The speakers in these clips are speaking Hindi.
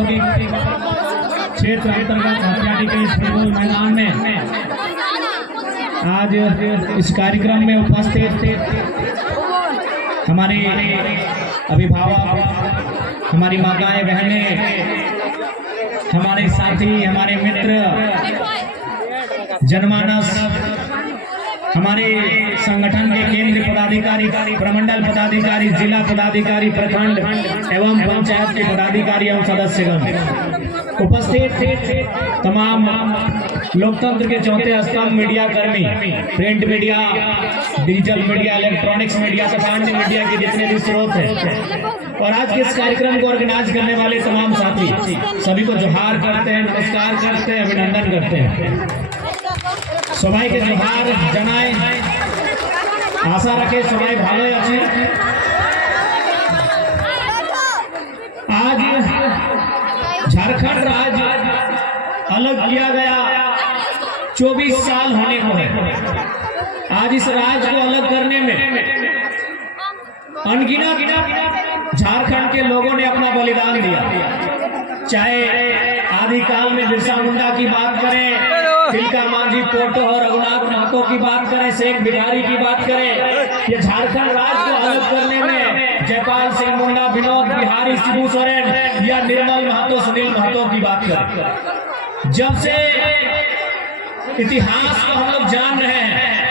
औद्योगिक क्षेत्र अंतर्गत हथियाटी के इस फुटबॉल मैदान में आज इस कार्यक्रम में उपस्थित हमारे अभिभावक, हमारी माताएं बहनें, हमारे साथी, हमारे मित्र, जनमानस, हमारे संगठन के केंद्रीय पदाधिकारी, प्रमंडल पदाधिकारी, जिला पदाधिकारी, प्रखंड एवं पंचायत के पदाधिकारी एवं सदस्यगण, उपस्थित तमाम लोकतंत्र के चौथे स्तंभ मीडिया कर्मी, print media, digital media, electronics media तथा अन्य मीडिया के जितने भी स्रोत हैं, और आज के इस कार्यक्रम को ऑर्गेनाइज करने वाले तमाम साथी, सभी को जोहार करते हैं, नमस्कार करते हैं, अभिनंदन करते हैं। सबाई के जोहार जनाए, आशा रखे सबाई भालो अच्छे। आज झारखंड राज्य अलग किया गया 24 साल होने को है। आज इस राज्य को अलग करने में अनगिनत झारखंड के लोगों ने अपना बलिदान दिया। चाहे आदिकाल में बिरसा मुंडा की बात करें, तिलका मांझी, पोटो और रघुनाथ महतो की बात करें, शेख बिहारी की बात करें, ये झारखंड राज्य को अलग करने में जयपाल सिंह मुंडा, विनोद बिहारी, शिबू सोरेन या निर्मल महतो, सुनील महतो की बात करें। जब से इतिहास को हम लोग जान रहे हैं,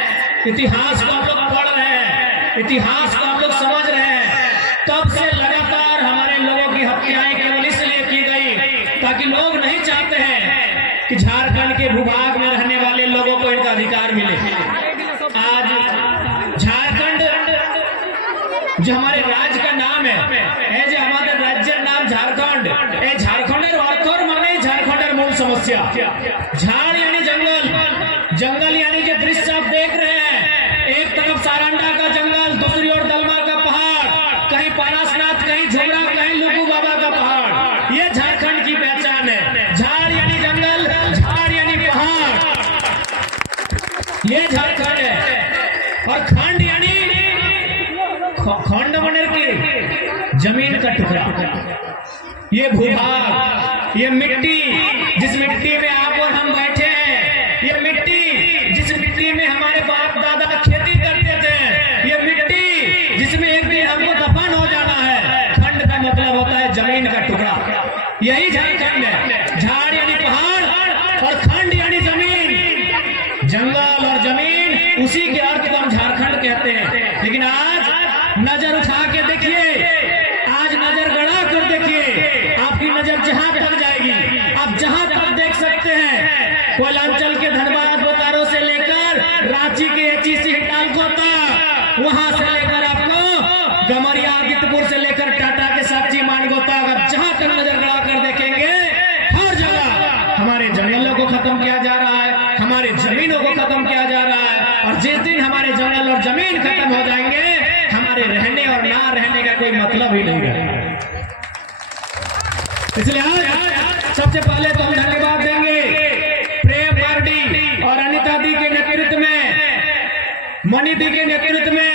इतिहास को हम लोग पढ़ रहे हैं, इतिहास को हम लोग समझ रहे हैं, तब से लगातार हमारे लोगों की हत्याएं केवल इसलिए की गई ताकि लोग नहीं चाहते हैं कि झारखंड के भूभाग में रहने वाले लोगों को इनका अधिकार मिले। आज झारखंड जो हमारे राज्य का नाम है, जो हमारे राज्य नाम झारखंड, झारखंड और माने झारखंड मूल समस्या। झाड़ यानी जंगल, जंगल यानी जो दृश्य आप देख रहे हैं, एक तरफ सारंडा का जंगल, दूसरी ओर दलमा का पहाड़, कहीं पारसनाथ, कहीं झुमरा, कहीं लुगू बाबा का पहाड़, ये झारखंड की पहचान है। झाड़ यानी जंगल, झाड़ यानी पहाड़, ये झारखंड है। और खंड यानी खंड बने की जमीन का टुकड़ा, ये भूभाग, ये मिट्टी, जिस मिट्टी में आप और हम बैठे हैं, ये मिट्टी जिस मिट्टी में हमारे बाप दादा खेती करते थे, ये मिट्टी जिसमें एक दिन हमको दफन हो जाना है। खंड का मतलब होता है जमीन का टुकड़ा, यही झारखंड है। झाड़ यानी पहाड़ और खंड यानी जमीन, जंगल और जमीन, उसी के अर्थ को हम झारखंड कहते हैं। लेकिन आज नजर उठा के देखिए, आज नजर गड़ा कर देखिए, आपकी नजर जहां तक जाएगी, आप जहां तक देख सकते हैं, कोयलांचल के धनबाद बोकारो से लेकर रांची के एचईसी हिंडाल्को तक, वहां से लेकर आपको गमरिया आदित्यपुर से लेकर टाटा के साक्षी मानगो तक, आप जहां तक नजर गड़ा कर देखेंगे, हर जगह हमारे जंगलों को खत्म किया जा रहा है, हमारे जमीनों को खत्म किया जा रहा है। और जिस दिन हमारे जंगल और जमीन खत्म हो जाएंगे, हमारे रहने और ना रहने का कोई मतलब ही नहीं रहेगा। इसलिए आज सबसे पहले तो हम धन्यवाद देंगे प्रेम पार्टी और अनिता दी के नेतृत्व में, मनी दी के नेतृत्व में,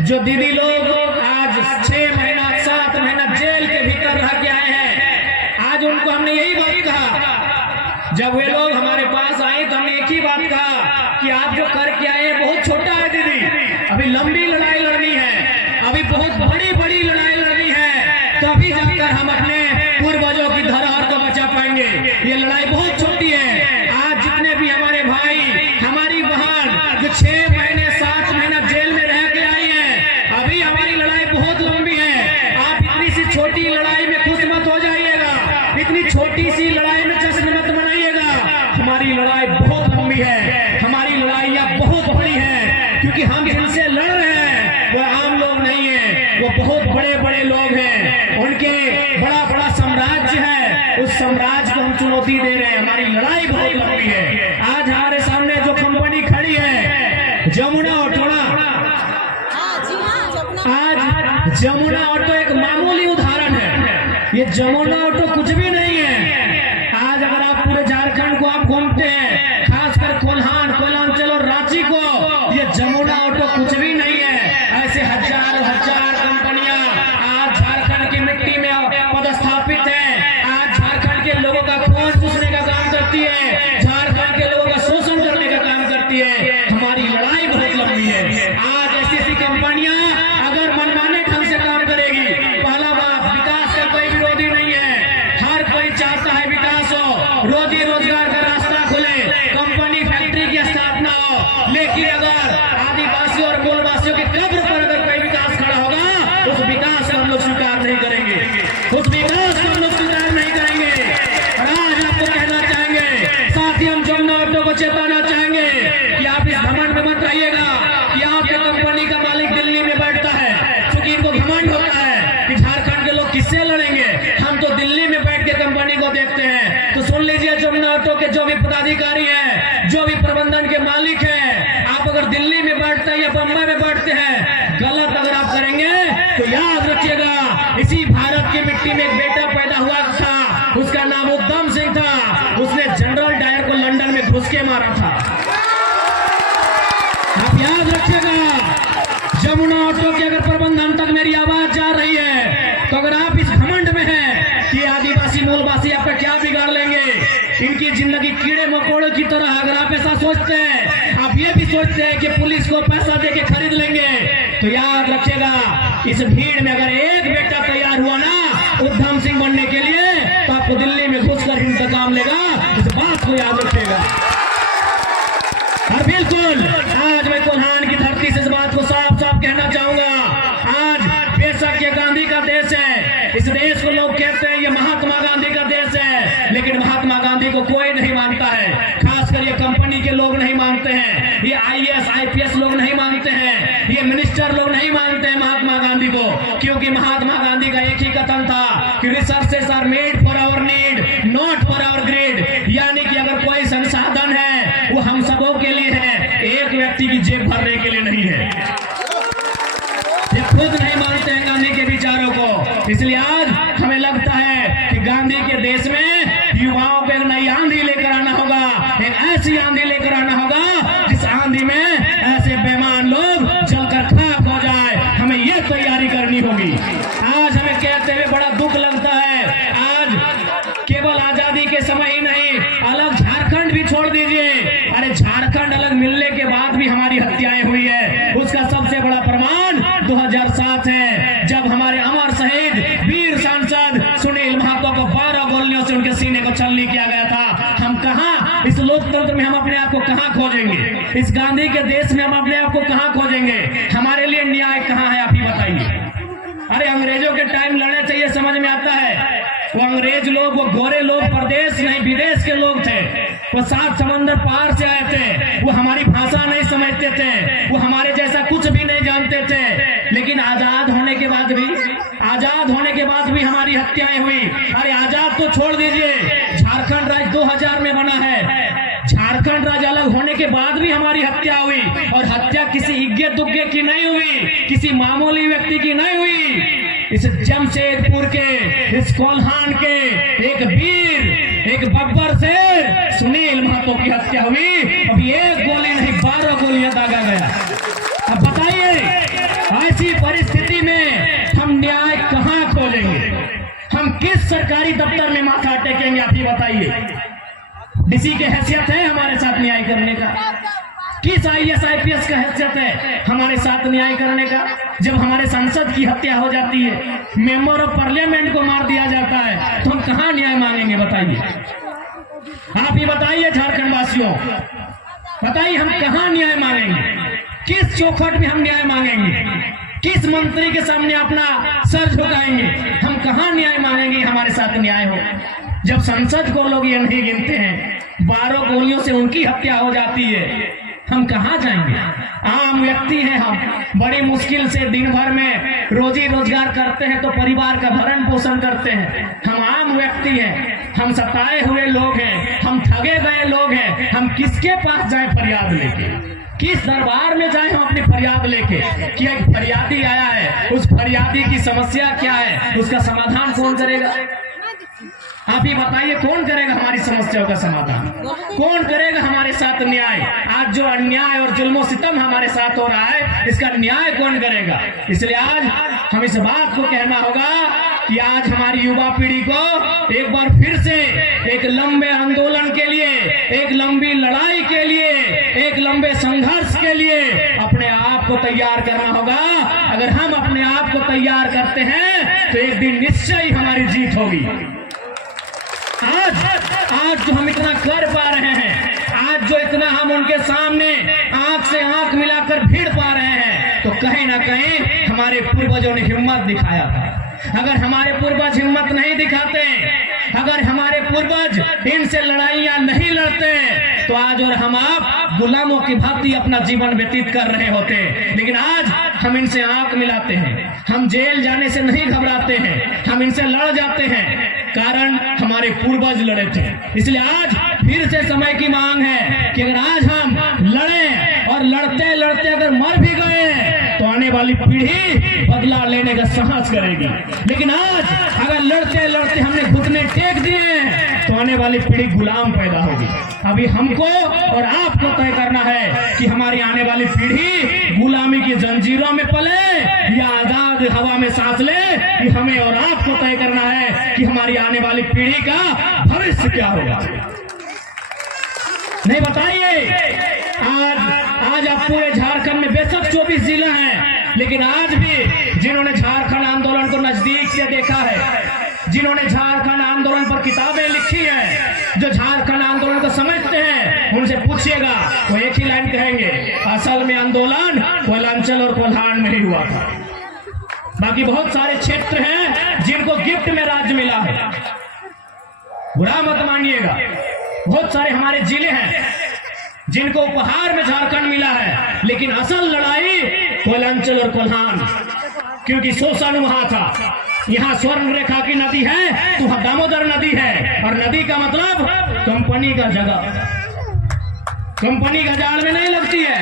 जो दीदी लोग आज 6 महीना 7 महीना जेल के भीतर रह के आए हैं। आज उनको हमने यही बात कहा, जब वे लोग हमारे पास आए तो हमने एक ही बात कहा कि आप जो करके आए बहुत छोटा है दीदी, अभी लंबी लड़ाई लड़नी है, अभी बहुत बड़ी बड़ी लड़ाई लड़नी है, तभी जाकर हम अपने पूर्वजों की धरोहर को बचा पाएंगे। ये लड़ाई बहुत छोटी है। आज जितने भी हमारे भाई, हमारी बहन जो 6 महीने 7 महीना जेल में रह के आई है, अभी हमारी लड़ाई बहुत लंबी है। आप इतनी सी छोटी लड़ाई में खुश मत हो जाइएगा, इतनी छोटी सी लड़ाई में जश्न मत मनाइएगा। हमारी लड़ाई बहुत लंबी है, हमारी लड़ाइयाँ बहुत बड़ी है, क्योंकि हम जिनसे लड़ रहे हैं वो आम लोग नहीं है, वो बहुत बड़े बड़े लोग हैं, उनके बड़ा बड़ा साम्राज्य है, उस साम्राज्य को हम चुनौती दे रहे हैं। हमारी लड़ाई बहुत लंबी है। आज हमारे सामने जो कंपनी खड़ी है, जमुना ऑटो, आज जमुना ऑटो एक मामूली उदाहरण है। ये जमुना ऑटो कुछ भी नहीं है। आज अगर आप पूरे झारखंड को आप घूमते हैं, खासकर कोल्हान, कोयलांचल और रांची को, ये जमुना ऑटो कुछ भी नहीं है। ऐसे हजारों हजार कंपनियां आज झारखंड की मिट्टी में पदस्थापित हैं। को देखते हैं। तो सुन लीजिए, जमुना ऑटो के जो भी पदाधिकारी हैं, जो भी प्रबंधन के मालिक हैं, आप अगर दिल्ली में बैठते हैं या बम्बई में बैठते हैं, गलत अगर आप करेंगे तो याद रखिएगा, इसी भारत की मिट्टी में एक बेटा पैदा हुआ था, उसका नाम उद्धम सिंह था। उसने जनरल डायर को लंदन में घुस के मारा था। आप याद रखिएगा, जमुना ऑटो के अगर प्रबंधन तक मेरी आवाज जा रही है, तो अगर आप इस घमंड में हैं कि आदिवासी मूलवासी आपका क्या बिगाड़ लेंगे, इनकी जिंदगी कीड़े मकोड़ों की तरह, अगर आप ऐसा सोचते हैं, आप ये भी सोचते हैं कि पुलिस को पैसा देके खरीद लेंगे, तो याद रखिएगा, इस भीड़ में अगर एक बेटा तैयार हुआ ना उद्धम सिंह बनने के लिए, तो आपको दिल्ली में घुसकर इंतकाम लेगा। इस बात को याद रखिएगा। और बिल्कुल आज मैं कोल्हान की धरती से इस बात को साफ साफ कहना चाहूंगा, आज बेशक ये गांधी का देश है, इस देश को लोग कहते हैं ये महात्मा गांधी का देश है, लेकिन महात्मा गांधी को कोई नहीं मानता है। खासकर ये कंपनी के लोग नहीं मानते हैं, ये IAS IPS लोग नहीं मानते हैं, ये मिनिस्टर लोग नहीं मानते हैं महात्मा गांधी को, क्योंकि महात्मा गांधी का एक ही कथन था कि resources are made for our need, not for our greed. यानी कि अगर कोई संसाधन है वो हम सबों के लिए है, एक व्यक्ति की जेब भरने के लिए नहीं है। ये खुद नहीं मानते हैं गांधी के विचारों को। इसलिए आज हमें लगता है कि गांधी के देश में युवाओं को एक नई आंधी लेकर आना होगा, एक ऐसी आंधी लेकर आना होगा जिस आंधी में ऐसे बेईमान लोग जलकर खाक हो जाए। हमें ये तैयारी करनी होगी। आज हमें कहते हुए बड़ा दुख लगता है, आज केवल आजादी के समय ही नहीं, अलग झारखंड भी छोड़ दीजिए, अरे झारखंड अलग मिलने के बाद भी हमारी हत्याएं हुई है। उसका सबसे बड़ा प्रमाण 2007 है, जब हमारे अमर शहीद वीर सांसद सुनील महतो को 12 गोलियों से उनके सीने को छलनी किया गया था। हम कहां, इस लोकतंत्र में हम अपने आप को कहां खोजेंगे? इस गांधी के देश में हम अपने आप को कहां खोजेंगे? हमारे लिए न्याय कहां है, आप ही बताइए। अरे अंग्रेजों के टाइम लड़ने चाहिए, समझ में आता है। वो अंग्रेज लोग, वो गोरे लोग प्रदेश नहीं विदेश के लोग थे, वो 7 समंदर पार से आए थे, वो हमारी भाषा नहीं समझते थे, वो हमारे जैसा कुछ भी नहीं जानते थे, लेकिन आजाद होने के बाद भी हमारी हत्याएं हुई। अरे आजाद तो छोड़ दीजिए, झारखंड राज्य 2000 में बना है, झारखंड राज्य अलग होने के बाद भी हमारी हत्या हुई, और हत्या किसी इज्ञ दुग्गे की नहीं हुई, किसी मामूली व्यक्ति की नहीं हुई। इस जमशेदपुर के, इस कोल्हान के एक वीर, एक बब्बर शेर सुनील महतो की हत्या हुई। अभी एक गोली नहीं 12 गोलियां दागा गया। अब बताइए, ऐसी परिस्थिति में हम न्याय कहां खोजेंगे? हम किस सरकारी दफ्तर में माथा टेकेंगे? आप ही बताइए। डीसी की हैसियत है हमारे साथ न्याय करने का? किस IAS IPS का हैसियत है हमारे साथ न्याय करने का? जब हमारे सांसद की हत्या हो जाती है, मेंबर ऑफ पार्लियामेंट को मार दिया जाता है, तो हम कहां न्याय मांगेंगे? बताइए, आप ही बताइए। झारखंड वासियों बताइए, हम कहां न्याय मांगेंगे? किस चौखट में हम न्याय मांगेंगे? किस मंत्री के सामने अपना सर झुकाएंगे? हम कहां न्याय मांगेंगे? हमारे साथ न्याय हो। जब संसद को लोग ये नहीं गिनते हैं, 12 गोलियों से उनकी हत्या हो जाती है, हम कहां जाएंगे? आम व्यक्ति हैं हम, बड़ी मुश्किल से दिन भर में रोजी रोजगार करते हैं, तो परिवार का भरण पोषण करते हैं। हम आम व्यक्ति हैं, हम सताए हुए लोग हैं, हम ठगे गए लोग हैं। हम किसके पास जाएं फरियाद लेके? किस दरबार में जाएं हम अपनी फरियाद लेके कि एक फरियादी आया है, उस फरियादी की समस्या क्या है, उसका समाधान कौन करेगा? आप ही बताइए, कौन करेगा हमारी समस्याओं का समाधान? कौन करेगा हमारे साथ न्याय? आज जो अन्याय और जुल्म सितम हमारे साथ हो रहा है, इसका न्याय कौन करेगा? इसलिए आज हम इस बात को कहना होगा कि आज हमारी युवा पीढ़ी को एक बार फिर से एक लंबे आंदोलन के लिए, एक लंबी लड़ाई के लिए, एक लंबे संघर्ष के लिए अपने आप को तैयार करना होगा। अगर हम अपने आप को तैयार करते हैं तो एक दिन निश्चय हमारी जीत होगी। आज जो हम इतना कर पा रहे हैं, आज जो इतना हम उनके सामने आंख से आंख मिलाकर भिड़ पा रहे हैं, तो कहीं ना कहीं हमारे पूर्वजों ने हिम्मत दिखाया था। अगर हमारे पूर्वज हिम्मत नहीं दिखाते, अगर हमारे पूर्वज इनसे लड़ाइयां नहीं लड़ते, तो आज और हम आप गुलामों की भांति अपना जीवन व्यतीत कर रहे होते। लेकिन आज हम इनसे आंख मिलाते हैं, हम जेल जाने से नहीं घबराते हैं, हम इनसे लड़ जाते हैं। कारण हमारे पूर्वज लड़े थे। इसलिए आज फिर से समय की मांग है कि अगर आज हम लड़े और लड़ते लड़ते अगर मर भी गए तो आने वाली पीढ़ी बदला लेने का साहस करेगी। लेकिन आज अगर लड़ते लड़ते हमने घुटने टेक दिए तो आने वाली पीढ़ी गुलाम पैदा होगी। अभी हमको और आपको तय करना है कि हमारी आने वाली पीढ़ी गुलामी की जंजीरों में पले या आजाद हवा में सांस ले। कि हमें और आपको तय करना है कि हमारी आने वाली पीढ़ी का भविष्य क्या होगा। नहीं बताइए, आज आप पूरे झारखंड में बेशक 24 जिला हैं, लेकिन आज भी जिन्होंने झारखंड आंदोलन को नजदीक से देखा है, जिन्होंने झारखंड आंदोलन पर किताबें लिखी हैं, जो झारखंड आंदोलन को समझते हैं, उनसे पूछिएगा वो एक ही लाइन कहेंगे, असल में आंदोलन कोयलांचल और कोल्हान में ही हुआ था। बाकी बहुत सारे क्षेत्र हैं जिनको गिफ्ट में राज्य मिला है, बुरा मत मानिएगा। बहुत सारे हमारे जिले हैं जिनको उपहार में झारखंड मिला है, लेकिन असल लड़ाई कोयलांचल और कोल्हान, क्योंकि शोषण वहां था। यहाँ स्वर्ण रेखा की नदी है तो वहां दामोदर नदी है, और नदी का मतलब कंपनी का जगह। कंपनी का जाड़ में नहीं लगती है,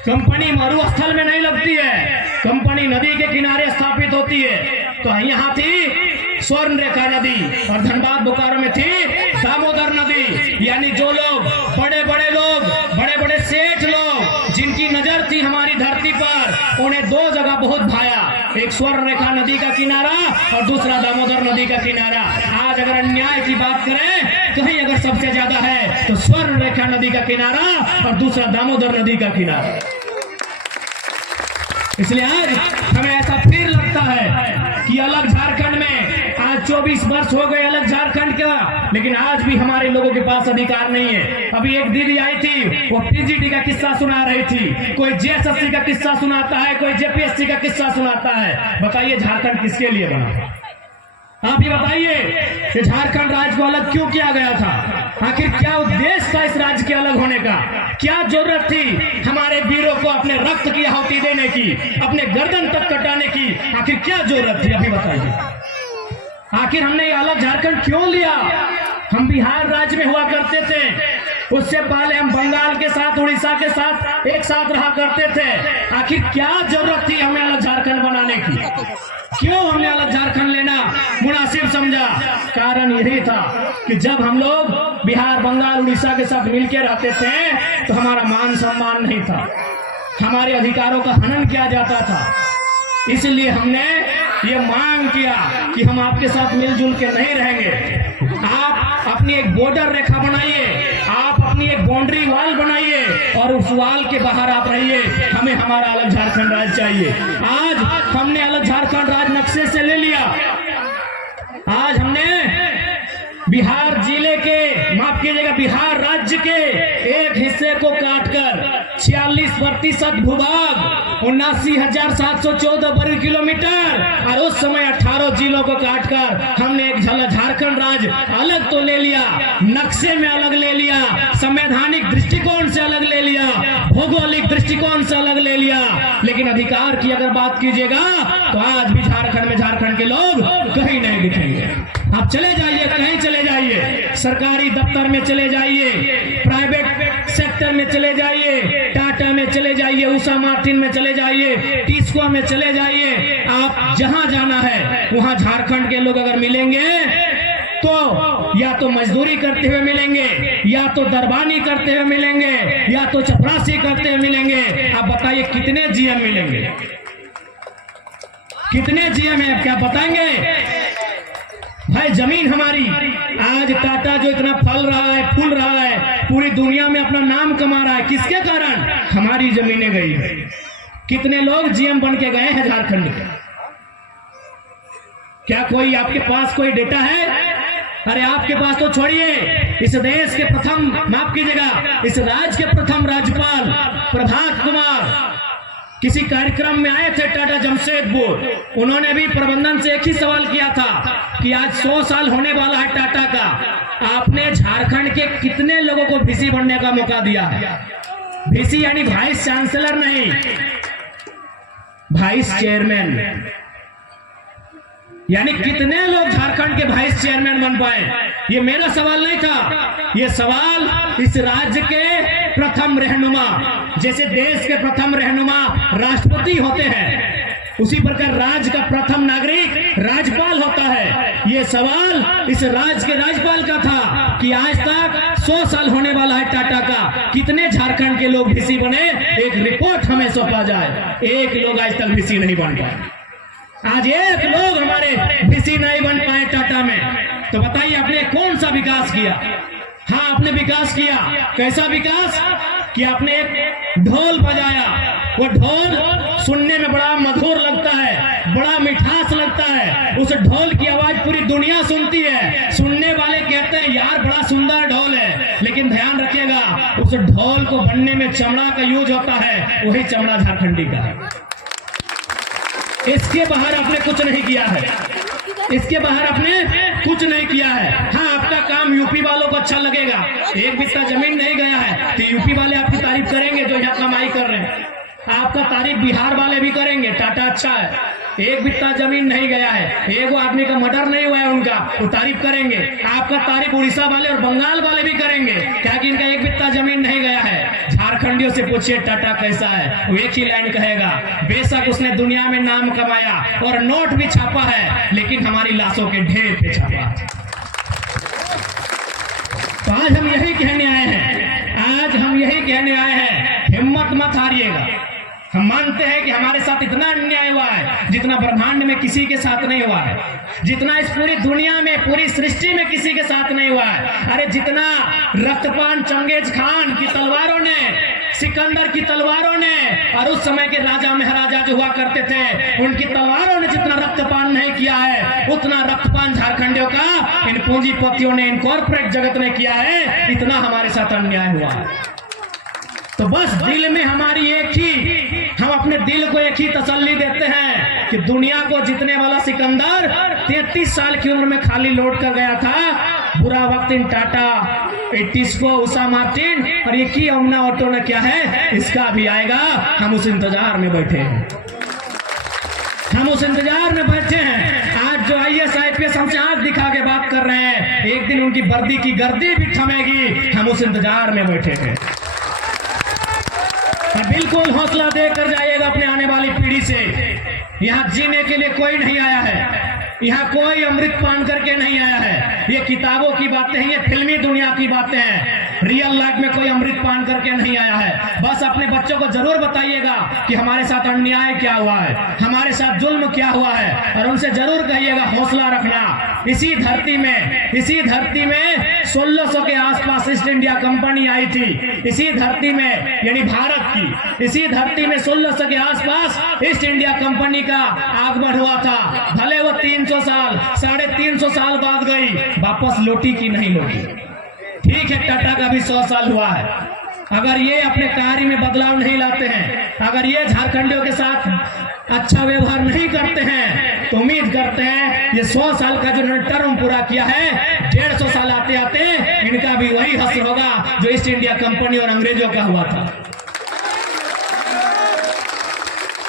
कंपनी मरुस्थल में नहीं लगती है, कंपनी नदी के किनारे स्थापित होती है। तो यहाँ थी स्वर्ण रेखा नदी और धनबाद बोकारो में थी दामोदर नदी। यानी जो लोग बड़े बड़े सेठ लोग जिनकी नजर थी हमारी धरती पर, उन्हें दो जगह बहुत भाया, एक स्वर्ण रेखा नदी का किनारा और दूसरा दामोदर नदी का किनारा। आज अगर अन्याय की बात करें, कहीं अगर सबसे ज्यादा है तो स्वर्ण रेखा नदी का किनारा और दूसरा दामोदर नदी का किनारा। इसलिए आज हमें ऐसा फिर लगता है कि अलग झारखंड में आज 24 वर्ष हो गए अलग झारखंड का, लेकिन आज भी हमारे लोगों के पास अधिकार नहीं है। अभी एक दीदी आई थी, वो पीजीटी का किस्सा सुना रही थी, कोई जेएसएससी का किस्सा सुनाता है, कोई जेपीएससी का किस्सा सुनाता है। बताइए झारखंड किसके लिए बना? आप ही बताइए कि झारखंड राज्य को अलग क्यों किया गया था? आखिर क्या उद्देश्य था इस राज्य के अलग होने का? क्या जरूरत थी हमारे वीरों को अपने रक्त की आहुति देने की, अपने गर्दन तक कटाने की? आखिर क्या जरूरत थी? अभी बताइए, आखिर हमने ये अलग झारखंड क्यों लिया? हम बिहार राज्य में हुआ करते थे, उससे पहले हम बंगाल के साथ, उड़ीसा के साथ एक साथ रहा करते थे। आखिर क्या जरूरत थी हमें अलग झारखंड बनाने की? क्यों हमने अलग झारखंड लेना मुनासिब समझा? कारण यही था कि जब हम लोग बिहार, बंगाल, उड़ीसा के साथ मिलकर रहते थे तो हमारा मान सम्मान नहीं था, हमारे अधिकारों का हनन किया जाता था। इसलिए हमने ये मांग किया कि हम आपके साथ मिलजुल के नहीं रहेंगे। आप अपनी एक बॉर्डर रेखा बनाइए, आप अपनी एक बाउंड्री वॉल बनाइए और उस वॉल के बाहर आप रहिए। हमें हमारा अलग झारखंड राज्य चाहिए। आज हमने अलग झारखंड राज्य नक्शे से ले लिया। आज हमने बिहार जिले के, माफ कीजिएगा, बिहार राज्य के एक हिस्से को काटकर 46% भूभाग, 79,714 वर्ग किलोमीटर और उस समय 18 जिलों को काटकर हमने एक झारखंड राज्य अलग तो ले लिया, नक्शे में अलग ले लिया, संवैधानिक दृष्टिकोण से अलग ले लिया, भौगोलिक दृष्टिकोण से अलग ले लिया, लेकिन अधिकार की अगर बात कीजिएगा तो आज भी झारखंड में झारखंड के लोग कहीं नहीं दिखेंगे। आप चले जाइए, कहीं चले जाइए, सरकारी दफ्तर में चले जाइए, प्राइवेट सेक्टर में चले जाइए, टाटा में चले जाइए, उषा मार्टिन में चले जाइए, टिस्को में चले जाइए, आप जहां जाना है वहां झारखंड के लोग अगर मिलेंगे तो या तो मजदूरी करते हुए मिलेंगे, या तो दरबानी करते हुए मिलेंगे, या तो चपरासी करते हुए मिलेंगे। आप बताइए कितने जीएम मिलेंगे? कितने जीएम है? क्या बताएंगे भाई? जमीन हमारी, आज टाटा जो इतना फल रहा है, फूल रहा है, पूरी दुनिया में अपना नाम कमा रहा है, किसके कारण? हमारी जमीनें गई है। कितने लोग जीएम बन के गए हैं झारखंड के? क्या कोई आपके पास कोई डेटा है? अरे आपके पास तो छोड़िए, इस देश के प्रथम, माफ कीजिएगा, इस राज्य के प्रथम राज्यपाल प्रभात कुमार किसी कार्यक्रम में आए थे टाटा जमशेदपुर। उन्होंने भी प्रबंधन से एक ही सवाल किया था कि आज 100 साल होने वाला है टाटा का, आपने झारखंड के कितने लोगों को वीसी बनने का मौका दिया है? वीसी यानी वाइस चांसलर नहीं, वाइस चेयरमैन। यानी कितने लोग झारखंड के वाइस चेयरमैन बन पाए? ये मेरा सवाल नहीं था, ये सवाल इस राज्य के प्रथम रहनुमा, जैसे देश के प्रथम रहनुमा राष्ट्रपति होते हैं, उसी प्रकार राज्य का प्रथम नागरिक राज्यपाल होता है। ये सवाल इस राज्य के राज्यपाल का था कि आज तक 100 साल होने वाला है टाटा का, कितने झारखंड के लोग वीसी बने? एक रिपोर्ट हमें सौंपा जाए। एक लोग आज तक वीसी नहीं बन पाए। आज एक लोग हमारे वीसी नहीं बन पाए टाटा में। तो बताइए आपने कौन सा विकास किया? हाँ, आपने विकास किया। कैसा विकास? कि आपने एक ढोल बजाया। वो ढोल सुनने में बड़ा मधुर लगता है, बड़ा मिठास लगता है। उस ढोल की आवाज पूरी दुनिया सुनती है। सुनने वाले कहते हैं यार बड़ा सुंदर ढोल है, लेकिन ध्यान रखिएगा उस ढोल को बनने में चमड़ा का यूज होता है, वही चमड़ा झारखंडी का है। इसके बाहर आपने कुछ नहीं किया है, इसके बाहर आपने कुछ नहीं किया है। हाँ, आपका काम यूपी वालों को अच्छा लगेगा, एक बिस्सा जमीन नहीं गया है तो यूपी वाले आपकी तारीफ करेंगे जो यहाँ कमाई कर रहे हैं। आपका तारीफ बिहार वाले भी करेंगे, टाटा अच्छा है, एक बिस्सा जमीन नहीं गया है, एक आदमी का मर्डर नहीं हुआ है उनका, वो तारीफ करेंगे। आपका तारीफ उड़ीसा वाले और बंगाल वाले भी करेंगे, क्या कि इनका एक बिस्सा जमीन नहीं गया है। झारखंडियों से पूछिए टाटा कैसा है, वो एक ही लाइन कहेगा, बेशक उसने दुनिया में नाम कमाया और नोट भी छापा है, लेकिन हमारी लाशों के ढेर पे छापा। तो आज हम यही कहने आए हैं, आज हम यही कहने आए हैं, हिम्मत मत हारिएगा। हम मानते हैं कि हमारे साथ इतना अन्याय हुआ है जितना ब्रह्मांड में किसी के साथ नहीं हुआ है, जितना इस पूरी दुनिया में, पूरी सृष्टि में किसी के साथ नहीं हुआ है। अरे जितना रक्तपान चंगेज खान की तलवारों ने, सिकंदर की तलवारों ने, और उस समय के राजा महाराजा जो हुआ करते थे उनकी तलवारों ने जितना रक्तपान नहीं किया है, उतना रक्तपान झारखंडियों का इन पूंजीपतियों ने, इन कॉर्पोरेट जगत ने किया है। इतना हमारे साथ अन्याय हुआ है। तो बस दिल में हमारी एक ही, हम अपने दिल को एक ही तसल्ली देते हैं कि दुनिया को जीतने वाला सिकंदर 33 साल की उम्र में खाली लौट कर गया था। बुरा वक्त इन टाटा, टिस्को, उषा मार्टिन और ये की अमना ऑटो ने क्या है, इसका भी आएगा। हम उस इंतजार में बैठे हैं, हम उस इंतजार में बैठे हैं। आज जो IAS IPS हमसे आंख दिखा के बात कर रहे हैं, एक दिन उनकी वर्दी की गर्दी भी थमेगी। हम उस इंतजार में बैठे हैं। बिल्कुल हौसला देकर जाइएगा अपने आने वाली पीढ़ी से। यहाँ जीने के लिए कोई नहीं आया है, यहाँ कोई अमृत पान करके नहीं आया है। ये किताबों की बातें हैं, ये फिल्मी दुनिया की बातें हैं। रियल लाइफ में कोई अमृत पान करके नहीं आया है। बस अपने बच्चों को जरूर बताइएगा कि हमारे साथ अन्याय क्या हुआ है, हमारे साथ जुल्म क्या हुआ है, और उनसे जरूर कहिएगा हौसला रखना। इसी धरती में 1600 के आसपास ईस्ट इंडिया कंपनी आई थी। इसी धरती में, यानी भारत की इसी धरती में 1600 के आसपास ईस्ट इंडिया कंपनी का आगमन हुआ था। भले वो 300 साल, 350 साल बाद गई, वापस लौटी की नहीं लौटी। ठीक है, टाटा का भी 100 साल हुआ है। अगर ये अपने कार्य में बदलाव नहीं लाते हैं, अगर ये झारखंडियों के साथ अच्छा व्यवहार नहीं करते हैं, तो उम्मीद करते हैं ये 100 साल का जो टर्म पूरा किया है, 150 साल आते आते इनका भी वही हश्र होगा जो ईस्ट इंडिया कंपनी और अंग्रेजों का हुआ था।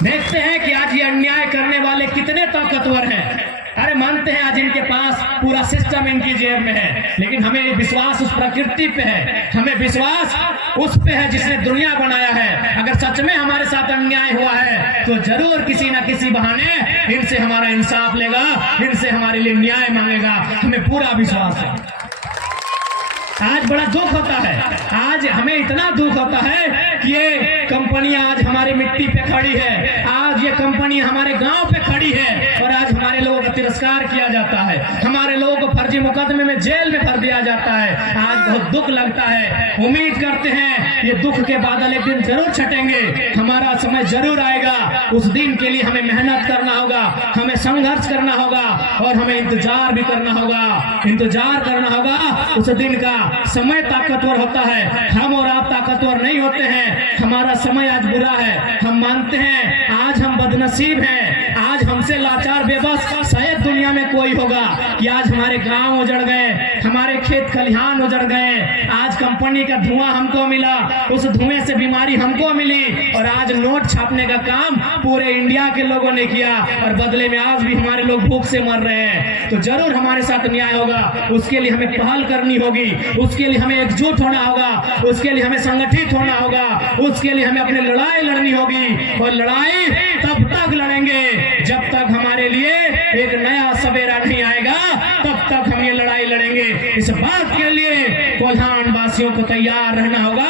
देखते हैं कि आज ये अन्याय करने वाले कितने ताकतवर हैं। अरे मानते हैं आज इनके पास पूरा सिस्टम इनकी जेब में है, लेकिन हमें विश्वास उस प्रकृति पे है, हमें विश्वास उस पे है जिसने दुनिया बनाया है। अगर सच में हमारे साथ अन्याय हुआ है तो जरूर किसी ना किसी बहाने इनसे हमारा इंसाफ लेगा, इनसे हमारे लिए न्याय मांगेगा, हमें पूरा विश्वास है। आज बड़ा दुख होता है, आज हमें इतना दुख होता है कि ये कंपनियां आज हमारी मिट्टी पे खड़ी है, आज ये कंपनी हमारे गांव पे खड़ी है, और आज हमारे लोगों का तिरस्कार किया जाता है, हमारे लोगों को फर्जी मुकदमे में जेल में भर दिया जाता है। आज बहुत दुख लगता है। उम्मीद करते हैं ये दुख के बादल एक दिन जरूर छटेंगे, हमारा समय जरूर आएगा। उस दिन के लिए हमें मेहनत करना होगा, हमें संघर्ष करना होगा, और हमें इंतजार भी करना होगा, इंतजार करना होगा उस दिन का। समय ताकतवर होता है, हम और आप ताकतवर नहीं होते हैं। हमारा समय आज बुरा है, हम मानते हैं। आज हम बदनसीब हैं, आज हमसे लाचार बेबस शायद दुनिया में कोई होगा कि आज हमारे गांव उजड़ गए, हमारे खेत खलिहान उजड़ गए, आज कंपनी का धुआं हमको मिला, उस धुएं से बीमारी हमको मिली, और आज नोट छापने का काम पूरे इंडिया के लोगों ने किया और बदले में आज भी हमारे लोग भूख से मर रहे हैं। तो जरूर हमारे साथ न्याय होगा, उसके लिए हमें पहल करनी होगी, उसके लिए हमें एकजुट होना होगा, उसके लिए हमें संगठित होना होगा, उसके लिए हमें अपनी लड़ाई लड़नी होगी। और लड़ाई तब तक लड़ेंगे जब तक हमारे लिए एक नया सवेरा नहीं आएगा, तब तक हम ये लड़ाई लड़ेंगे। इस बात के लिए कोल्हान वासियों को तैयार रहना होगा।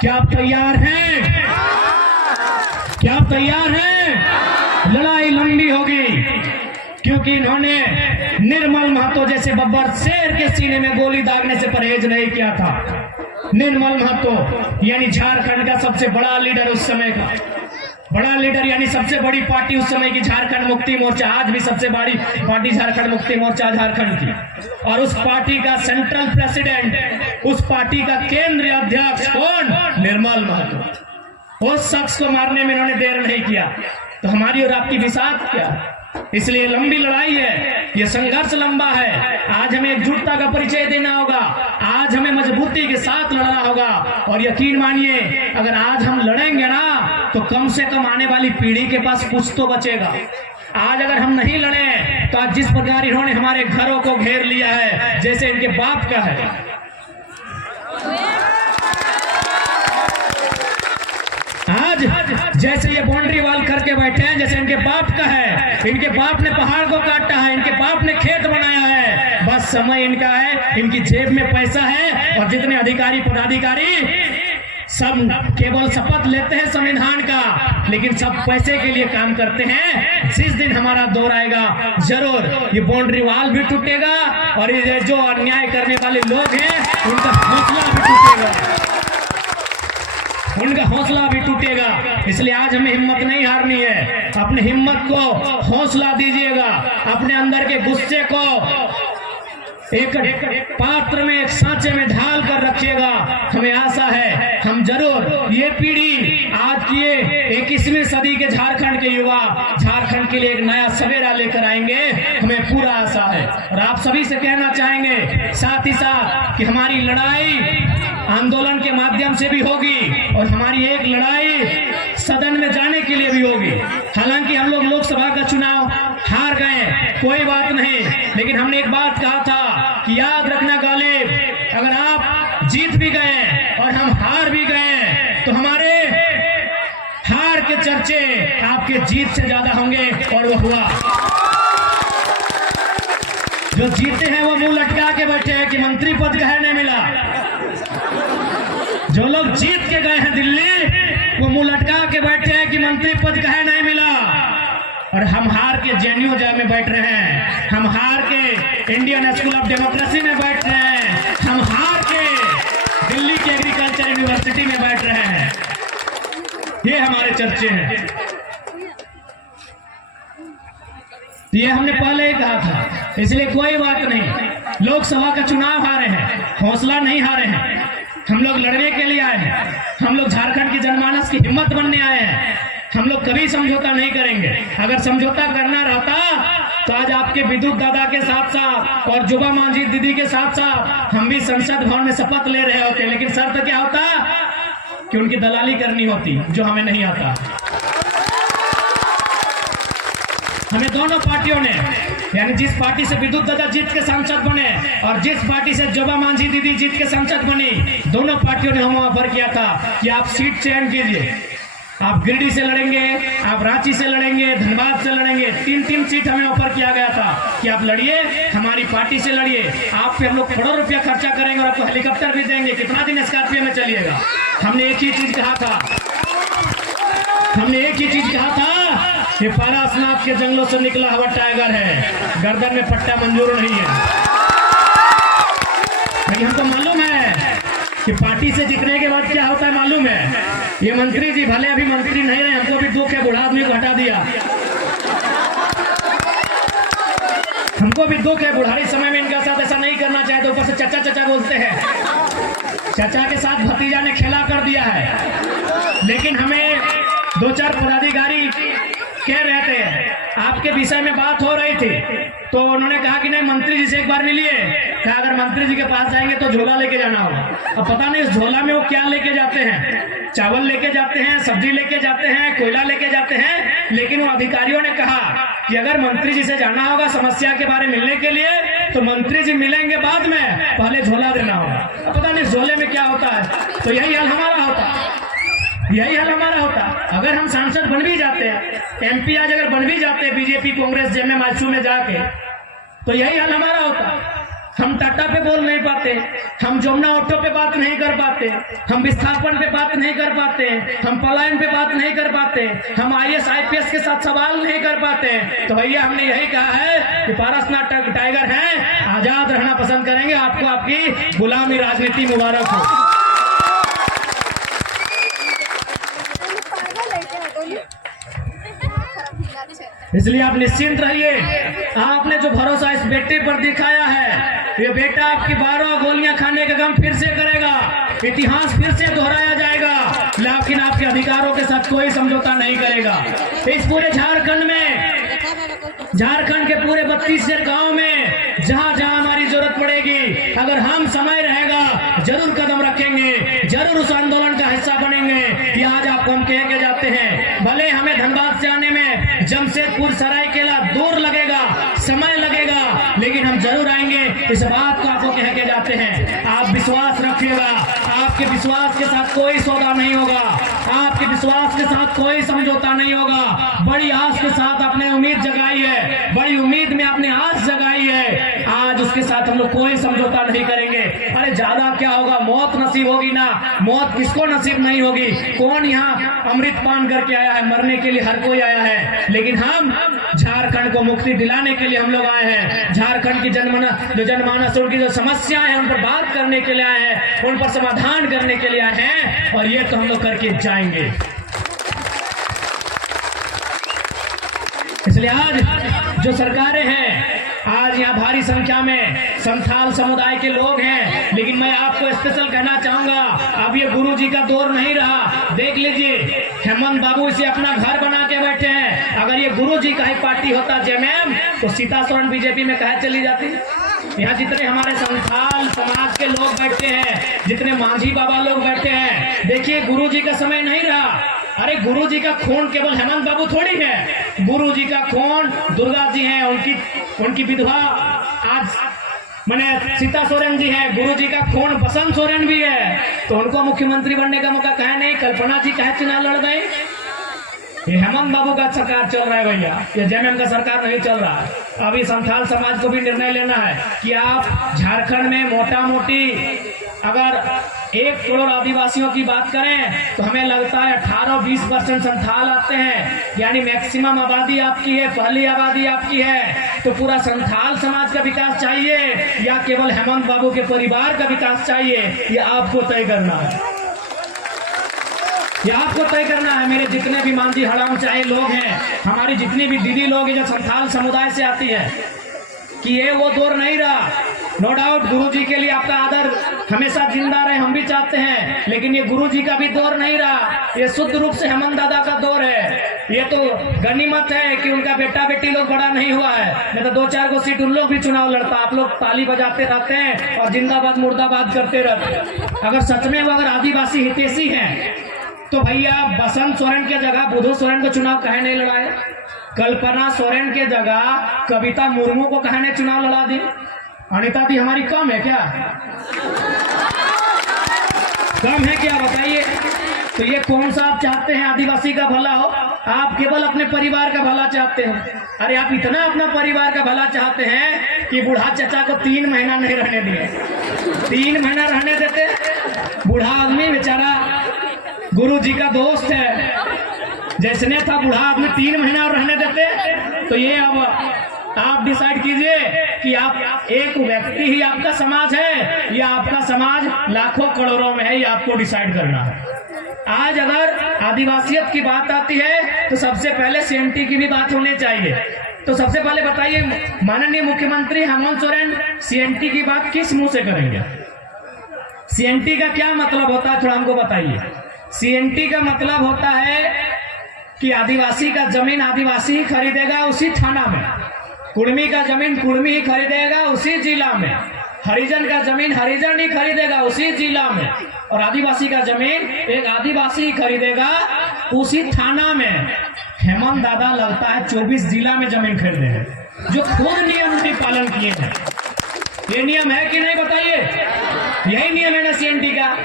क्या आप तैयार हैं? क्या आप तैयार हैं? लड़ाई लंबी होगी, क्योंकि इन्होंने निर्मल महतो जैसे बब्बर शेर के सीने में गोली दागने से परहेज नहीं किया था। निर्मल महतो यानी झारखंड का सबसे बड़ा लीडर, उस समय का बड़ा लीडर, यानी सबसे बड़ी पार्टी उस समय की झारखंड मुक्ति मोर्चा। आज भी सबसे बड़ी पार्टी झारखंड मुक्ति मोर्चा झारखंड की, और उस पार्टी का सेंट्रल प्रेसिडेंट, उस पार्टी का केंद्रीय अध्यक्ष कौन? निर्मल महतो। उस शख्स को मारने में इन्होंने देर नहीं किया। तो हमारी और आपकी विसात क्या? इसलिए लंबी लड़ाई है, ये संघर्ष लंबा है। आज हमें एकजुटता का परिचय देना होगा, आज हमें मजबूती के साथ लड़ना होगा। और यकीन मानिए, अगर आज हम लड़ेंगे ना, तो कम से कम आने वाली पीढ़ी के पास कुछ तो बचेगा। आज अगर हम नहीं लड़े तो आज जिस प्रकार इन्होंने हमारे घरों को घेर लिया है, जैसे इनके बाप का है, आज जैसे ये बाउंड्री वॉल करके बैठे हैं, जैसे इनके बाप का है, इनके बाप ने पहाड़ को काटा है, इनके बाप ने खेत बनाया है, बस समय इनका है, इनकी जेब में पैसा है। और जितने अधिकारी पदाधिकारी सब केवल शपथ लेते हैं संविधान का, लेकिन सब पैसे के लिए काम करते हैं। जिस दिन हमारा दौर आएगा, जरूर ये बाउंड्री वॉल भी टूटेगा, और ये जो अन्याय करने वाले लोग हैं उनका हौसला भी टूटेगा, उनका हौसला भी टूटेगा। इसलिए आज हमें हिम्मत नहीं हारनी है। अपने हिम्मत को हौसला दीजिएगा, अपने अंदर के गुस्से को एक पात्र में, एक सांचे में ढाल कर रखिएगा। हमें आशा है हम जरूर ये पीढ़ी, आज की 21वीं सदी के झारखंड के युवा झारखंड के लिए एक नया सवेरा लेकर आएंगे, हमें पूरा आशा है। और आप सभी से कहना चाहेंगे साथ ही साथ कि हमारी लड़ाई आंदोलन के माध्यम से भी होगी, और हमारी एक लड़ाई सदन में जाने के लिए भी होगी। हालांकि हम लोग लोकसभा का चुनाव हार गए, कोई बात नहीं, लेकिन हमने एक बात कहा था कि याद रखना गालिब, अगर आप जीत भी गए और हम हार भी गए, तो हमारे हार के चर्चे आपके जीत से ज्यादा होंगे। और वो हुआ, जो जीते हैं वो मुंह लटका के बैठे हैं कि मंत्री पद कहे नहीं मिला। जो लोग जीत के गए हैं दिल्ली, वो मुंह लटका के बैठे हैं कि मंत्री पद कहे नहीं मिला। और हम हार के जेएनयू में बैठ रहे हैं, हम हार के इंडियन स्कूल ऑफ डेमोक्रेसी में बैठ रहे हैं, हम हार के दिल्ली की एग्रीकल्चर यूनिवर्सिटी में बैठ रहे हैं। ये हमारे चर्चे हैं। ये हमने पहले ही कहा था, इसलिए कोई बात नहीं। लोकसभा का चुनाव हारे हैं, हौसला नहीं हारे हैं। हम लोग लड़ने के लिए आए हैं, हम लोग झारखंड की जनमानस की हिम्मत बनने आए हैं। हम लोग कभी समझौता नहीं करेंगे। अगर समझौता करना रहता तो आज आपके विद्युत दादा के साथ साथ और जुबा मांझी दीदी के साथ साथ हम भी संसद भवन में शपथ ले रहे होते, लेकिन शर्त क्या होता कि उनकी दलाली करनी होती, जो हमें नहीं आता। हमें दोनों पार्टियों ने, यानी जिस पार्टी से विद्युत दादा जीत के सांसद बने और जिस पार्टी से जोबा मांझी दीदी जीत के सांसद बनी, दोनों पार्टियों ने हम ऑफर किया था कि आप सीट चयन कीजिए। आप गिरिडीह से लड़ेंगे, आप रांची से लड़ेंगे, धनबाद से लड़ेंगे। 3-3 सीट हमें ऑफर किया गया था कि आप लड़िए, हमारी पार्टी से लड़िए, आप पे हम लोग करोड़ रुपया खर्चा करेंगे और आपको हेलीकॉप्टर भी देंगे, कितना दिन स्कॉर्पियो में चलिएगा। हमने एक ही चीज कहा था, हमने एक ही चीज कहा था, ये पारसनाथ के जंगलों से निकला हुआ टाइगर है, गर्दन में पट्टा मंजूर नहीं है। लेकिन हमको मालूम है कि पार्टी से जीतने के बाद क्या होता है, मालूम है। ये मंत्री जी भले अभी मंत्री नहीं रहे, हमको भी दुख है, बूढ़ा आदमी को हटा दिया। हमको भी दुख है, बुढ़ारी समय में इनका साथ ऐसा नहीं करना चाहे, तो ऊपर से चाचा चाचा बोलते हैं। चाचा के साथ भतीजा ने खेला कर दिया है। लेकिन हमें 2-4 पदाधिकारी कह रहे थे, आपके विषय में बात हो रही थी, तो उन्होंने कहा कि नहीं, मंत्री जी से एक बार मिलिए। कहा अगर मंत्री जी के पास जाएंगे तो झोला लेके जाना होगा। अब पता नहीं इस झोला में वो क्या लेके जाते हैं, चावल लेके जाते हैं, सब्जी लेके जाते हैं, कोयला लेके जाते हैं। लेकिन वो अधिकारियों ने कहा कि अगर मंत्री जी से जाना होगा समस्या के बारे में मिलने के लिए तो मंत्री जी मिलेंगे बाद में, पहले झोला देना होगा। अब पता नहीं झोले में क्या होता है। तो यही हाल हमारा होता, यही हाल हमारा होता। अगर हम सांसद बन भी जाते हैं, MP आज अगर बन भी जाते हैं बीजेपी कांग्रेस जेएमएम आजसू में जाके, तो यही हाल हमारा होता। हम टाटा पे बोल नहीं पाते, हम जमुना ऑटो पे बात नहीं कर पाते, हम विस्थापन पे बात नहीं कर पाते, हम पलायन पे बात नहीं कर पाते, हम IAS IPS के साथ सवाल नहीं कर पाते। तो भैया हमने यही कहा है कि पारसनाथ टाइगर हैं, आजाद रहना पसंद करेंगे। आपको आपकी गुलामी राजनीति मुबारक हो। इसलिए आप निश्चिंत रहिए। आपने जो भरोसा इस बेटे पर दिखाया है, ये बेटा आपकी 12 गोलियां खाने का गम फिर से करेगा, इतिहास फिर से दोहराया जाएगा, लेकिन आपके अधिकारों के साथ कोई समझौता नहीं करेगा। इस पूरे झारखंड के पूरे 32 गांव में जहां जहां हमारी जरूरत पड़ेगी, अगर हम समय रहेगा जरूर कदम रखेंगे, जरूर उस आंदोलन का हिस्सा बनेंगे। कि आज आपको हम कह के जाते हैं, भले हमें धनबाद से आने में जमशेदपुर सरायकेला दूर लगेगा, समय लगेगा, लेकिन हम जरूर आएंगे। इस बात को आपको कह के जाते हैं। आप विश्वास रखिएगा, आपके विश्वास के साथ कोई सौदा नहीं होगा, आपके विश्वास के साथ कोई समझौता नहीं होगा। बड़ी आस के साथ आपने उम्मीद जगाई है, बड़ी उम्मीद में आपने आस जगाई है, आज उसके साथ हम लोग कोई समझौता नहीं करेंगे। अरे ज्यादा क्या होगा, मौत नसीब होगी ना, मौत किसको नसीब नहीं होगी। कौन यहाँ अमृत पान करके आया है, मरने के लिए हर कोई आया है, लेकिन हम झारखंड को मुक्ति दिलाने के लिए हम लोग आए हैं। झारखंड की जनमानस उनकी जो समस्या है उन पर बात करने के लिए आए हैं, उन पर समाधान करने के लिए आए हैं, और ये तो हम लोग करके जाएंगे। इसलिए आज जो सरकारें हैं, आज यहाँ भारी संख्या में संथाल समुदाय के लोग हैं, लेकिन मैं आपको स्पेशल कहना चाहूंगा, अब ये गुरु जी का दौर नहीं रहा। देख लीजिए, हेमंत बाबू इसे अपना घर बना के बैठे हैं। अगर ये गुरु जी का ही पार्टी होता जेएमएम, तो सीता सोरेन बीजेपी में कहे चली जाती। यहाँ जितने हमारे संथाल समाज के लोग बैठे हैं, जितने मांझी बाबा लोग बैठे हैं, देखिए गुरु जी का समय नहीं रहा। अरे गुरु जी का खून केवल हेमंत बाबू थोड़ी है, गुरु जी का खून दुर्गा जी हैं, उनकी विधवा आज मैंने सीता सोरेन जी है, गुरु जी का खून बसंत सोरेन भी है, तो उनको मुख्यमंत्री बनने का मौका कहे नहीं। कल्पना जी कहे चुनाव लड़ गए। ये हेमंत बाबू का सरकार चल रहा है भैया, ये जेएमएम का सरकार नहीं चल रहा है। अभी संथाल समाज को भी निर्णय लेना है कि आप झारखंड में मोटा मोटी अगर 1 करोड़ आदिवासियों की बात करें तो हमें लगता है 18-20% संथाल आते हैं, यानी मैक्सिमम आबादी आपकी है, पहली आबादी आपकी है। तो पूरा संथाल समाज का विकास चाहिए या केवल हेमंत बाबू के परिवार का विकास चाहिए, ये आपको तय करना है, ये आपको तय करना है। मेरे जितने भी मांझी हड़ाम चाहे लोग हैं, हमारी जितनी भी दीदी लोग जो संथाल समुदाय से आती है, कि ये वो दौर नहीं रहा। नो डाउट गुरु जी के लिए आपका आदर हमेशा जिंदा रहे, हम भी चाहते हैं, लेकिन ये गुरु जी का भी दौर नहीं रहा, ये शुद्ध रूप से हेमंत दादा का दौर है। ये तो गनीमत है कि उनका बेटा बेटी लोग बड़ा नहीं हुआ है, नहीं तो 2-4 को सीट उन लोग भी चुनाव लड़ता। आप लोग ताली बजाते रहते हैं और जिंदाबाद मुर्दाबाद करते रहते। अगर सच में वो अगर आदिवासी हितैषी हैं तो भैया बसंत सोरेन के जगह बुधू सोरेन को चुनाव कहे नहीं लड़ाए, कल्पना सोरेन के जगह कविता मुर्मू को कहे नहीं चुनाव लड़ा दी। अनिता दी हमारी कम है क्या? कम है क्या बताइए? तो ये कौन सा आप चाहते हैं आदिवासी का भला हो? आप केवल अपने परिवार का भला चाहते हो। अरे आप इतना अपना परिवार का भला चाहते हैं कि बूढ़ा चचा को 3 महीना नहीं रहने दिए, 3 महीना रहने देते। बूढ़ा आदमी बेचारा गुरु जी का दोस्त है, जैसने था बूढ़ा आदमी 3 महीना और रहने देते। तो ये अब आप डिसाइड कीजिए कि आप एक व्यक्ति ही आपका समाज है या आपका समाज लाखों करोड़ों में है, ये आपको डिसाइड करना है। आज अगर आदिवासियत की बात आती है तो सबसे पहले सीएनटी की भी बात होनी चाहिए। तो सबसे पहले बताइए, माननीय मुख्यमंत्री हेमंत सोरेन सीएनटी की बात किस मुंह से करेंगे? सीएनटी का क्या मतलब होता है, थोड़ा हमको बताइए। सीएनटी का मतलब होता है कि आदिवासी का जमीन आदिवासी ही खरीदेगा उसी थाना में, कुर्मी का जमीन कुर्मी ही खरीदेगा उसी जिला में, हरिजन का जमीन हरिजन ही खरीदेगा उसी जिला में, और आदिवासी का जमीन एक आदिवासी ही खरीदेगा उसी थाना में। हेमंत दादा लगता है 24 जिला में जमीन खरीदे हैं, जो खुद नियम की पालन किए हैं। ये नियम है कि नहीं बताइए? यही नियम है ना सीएनटी का।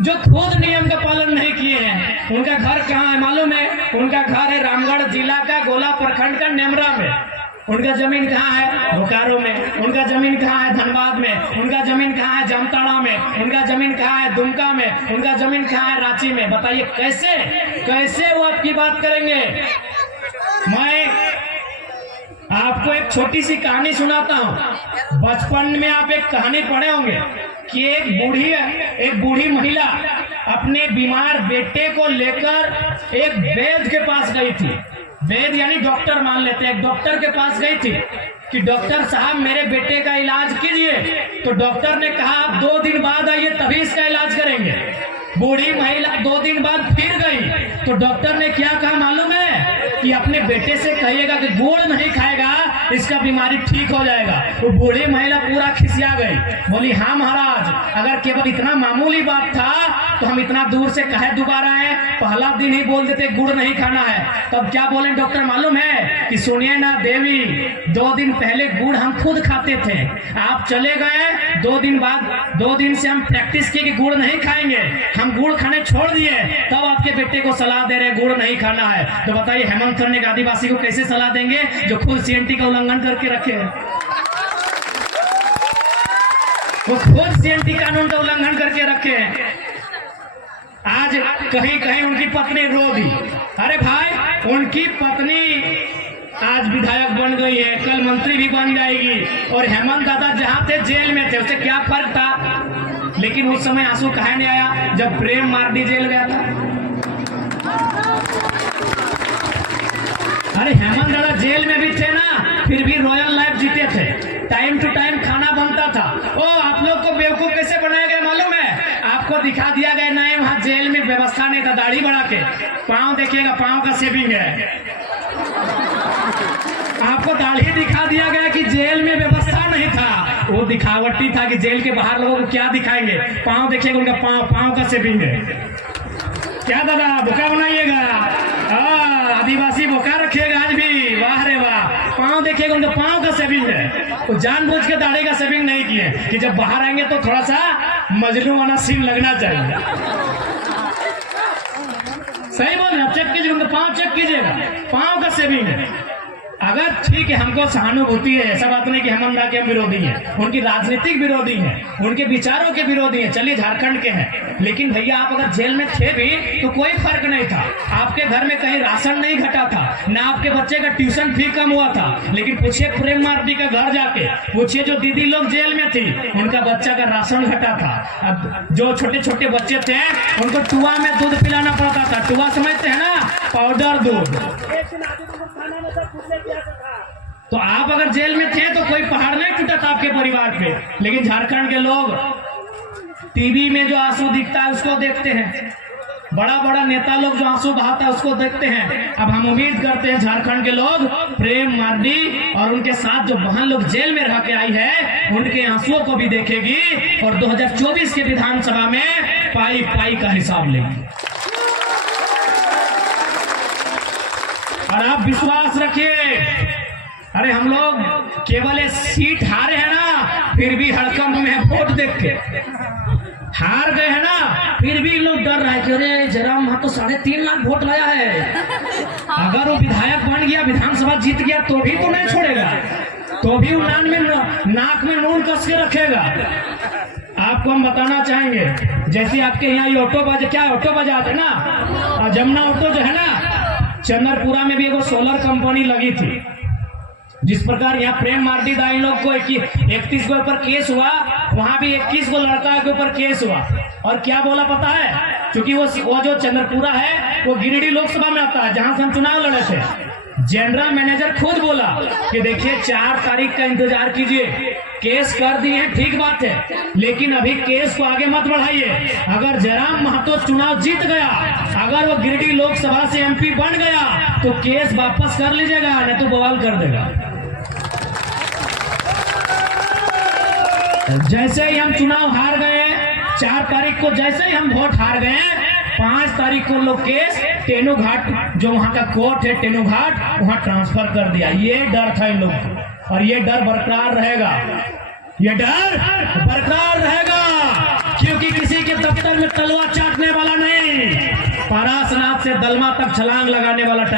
जो खुद नियम का पालन नहीं किए हैं, उनका घर कहाँ है मालूम है? उनका घर है रामगढ़ जिला का गोला प्रखंड का नेमरा में। उनका जमीन कहाँ है? बोकारो में। उनका जमीन कहाँ है? धनबाद में। उनका जमीन कहाँ है? जामताड़ा में। उनका जमीन कहाँ है? दुमका में। उनका जमीन कहाँ है? रांची में। बताइए कैसे कैसे वो आपकी बात करेंगे? मैं आपको एक छोटी सी कहानी सुनाता हूँ। बचपन में आप एक कहानी पढ़े होंगे कि एक बूढ़ी महिला अपने बीमार बेटे को लेकर एक वैद्य के पास गई थी। वैद्य यानी डॉक्टर मान लेते हैं। एक डॉक्टर के पास गई थी कि डॉक्टर साहब मेरे बेटे का इलाज कीजिए। तो डॉक्टर ने कहा आप 2 दिन बाद आइए तभी इसका इलाज करेंगे। बूढ़ी महिला 2 दिन बाद फिर गई तो डॉक्टर ने क्या कहा मालूम है? कि अपने बेटे से कहिएगा कि गुड़ नहीं खाएगा इसका बीमारी ठीक हो जाएगा। वो बूढ़ी महिला पूरा खिसिया गई, बोली हाँ महाराज, अगर केवल इतना मामूली बात था तो हम इतना दूर से कहे दोबारा आए? पहला दिन ही बोल देते गुड़ नहीं खाना है। तब क्या बोले डॉक्टर मालूम है? कि सुनिए ना देवी, 2 दिन पहले गुड़ हम खुद खाते थे, आप चले गए 2 दिन बाद, 2 दिन से हम प्रैक्टिस किए कि गुड़ नहीं खाएंगे, हम गुड़ खाने छोड़ दिए, तब आपके बेटे को सलाह दे रहे गुड़ नहीं खाना है। तो बताइए हेमंत सर ने आदिवासी को कैसे सलाह देंगे जो खुद सीएनटी का उल्लंघन करके रखे हैं? वो खुद सीएनटी कानून का उल्लंघन करके रखे हैं। आज कहीं कहीं उनकी पत्नी रो दी। अरे भाई, उनकी पत्नी आज विधायक बन गई है, कल मंत्री भी बन जाएगी, और हेमंत दादा जहां थे जेल में थे, उससे क्या फर्क था? लेकिन उस समय आंसू कहा नहीं आया जब प्रेम मार्डी जेल गया था। अरे हेमंत दादा जेल में भी थे ना, फिर भी रॉयल लाइफ जीते थे, टाइम टू टाइम खाना बनता था। ओ आप लोग को बेवकूफ कैसे बनाया गया मालूम है? आपको दिखा दिया गया नहीं, वहां जेल में व्यवस्था नहीं था। दाढ़ी बढ़ा के पाँव देखिएगा, पाँव का शेविंग है। आपको दाढ़ी दिखा दिया गया कि जेल में व्यवस्था नहीं था, वो दिखावटी था कि जेल के बाहर लोगों को क्या दिखाएंगे। पाँव देखिएगा, उनका पाँव का शेविंग है। क्या दादा बोका बनाइएगा? आदिवासी बोका रखिएगा आज भी, वाह रे वाह। पाँव देखिएगा, उनका पाँव का शेविंग है। तो जानबूझ के दाढ़ी का शेविंग नहीं किए कि जब बाहर आएंगे तो थोड़ा सा मजनू वाला सीन लगना चाहिए। सही बोल रहे, चेक कीजिए, उनका पाँव चेक कीजिएगा, पाँव का शेविंग है। अगर ठीक है, हमको सहानुभूति है, ऐसा बात नहीं कि हेमंत दा के हम विरोधी हैं, उनकी राजनीतिक विरोधी हैं, उनके विचारों के विरोधी हैं, चलिए झारखंड के हैं। लेकिन भैया आप अगर जेल में थे भी तो कोई फर्क नहीं था, आपके घर में कहीं राशन नहीं घटा था, ना आपके बच्चे का ट्यूशन फी कम हुआ था। लेकिन पूछिए प्रेम मार्डी का घर जाके, पूछिए जो दीदी लोग जेल में थी उनका बच्चा का राशन घटा था। अब जो छोटे छोटे बच्चे थे उनको टुआ में दूध पिलाना पड़ता था। टुआ समझते हैं ना, पाउडर दूध। तो आप अगर जेल में थे तो कोई पहाड़ नहीं टूटा था आपके परिवार पे। लेकिन झारखंड के लोग टीवी में जो आंसू दिखता है उसको देखते हैं, बड़ा बड़ा नेता लोग जो आंसू बहाता है उसको देखते हैं। अब हम उम्मीद करते हैं झारखंड के लोग प्रेम मार्डी और उनके साथ जो बहन लोग जेल में रह के आई है उनके आंसुओं को भी देखेगी और 2024 के विधानसभा में पाई पाई का हिसाब लेगी। और आप विश्वास रखिए, अरे हम लोग केवल एक सीट हारे हैं ना, फिर भी हड़कंप में वोट देख के हार गए हैं ना, फिर भी लोग डर रहे कि अरे जयराम महतो 3.5 लाख वोट लाया है, अगर वो विधायक बन गया, विधानसभा जीत गया तो भी तो नहीं छोड़ेगा, तो भी उन्नान में नाक में नून कस के रखेगा। आपको हम बताना चाहेंगे, जैसे आपके यहाँ ये ऑटो बाजा, क्या ऑटो बाजाते ना, जमुना ऑटो जो है ना, चंद्रपुरा में भी एक सोलर कंपनी लगी थी। जिस प्रकार यहाँ प्रेम मार्डी दा इन लोग को 31 के ऊपर केस हुआ, वहां भी 21 को लड़का के ऊपर केस हुआ। और क्या बोला पता है? क्योंकि वो जो चंद्रपुरा है वो गिरिडीह लोकसभा में आता है जहां से हम चुनाव लड़े थे। जनरल मैनेजर खुद बोला कि देखिए 4 तारीख का इंतजार कीजिए, केस कर दिए हैं ठीक बात है, लेकिन अभी केस को आगे मत बढ़ाइए। अगर जयराम महतो चुनाव जीत गया, अगर वो गिरिडीह लोकसभा से एमपी बन गया तो केस वापस कर लीजिएगा, नहीं तो बवाल कर देगा। जैसे ही हम चुनाव हार गए, 4 तारीख को जैसे ही हम वोट हार गए, 5 तारीख को लोग केस टेनू घाट, जो वहां का कोर्ट है टेनू घाट, वहां ट्रांसफर कर दिया। ये डर था इन लोग को, और ये डर बरकरार रहेगा, ये डर बरकरार रहेगा, क्योंकि किसी के दफ्तर में तलवार चाटने वाला नहीं, पारासनाथ से दलमा तक छलांग लगाने वाला टाइप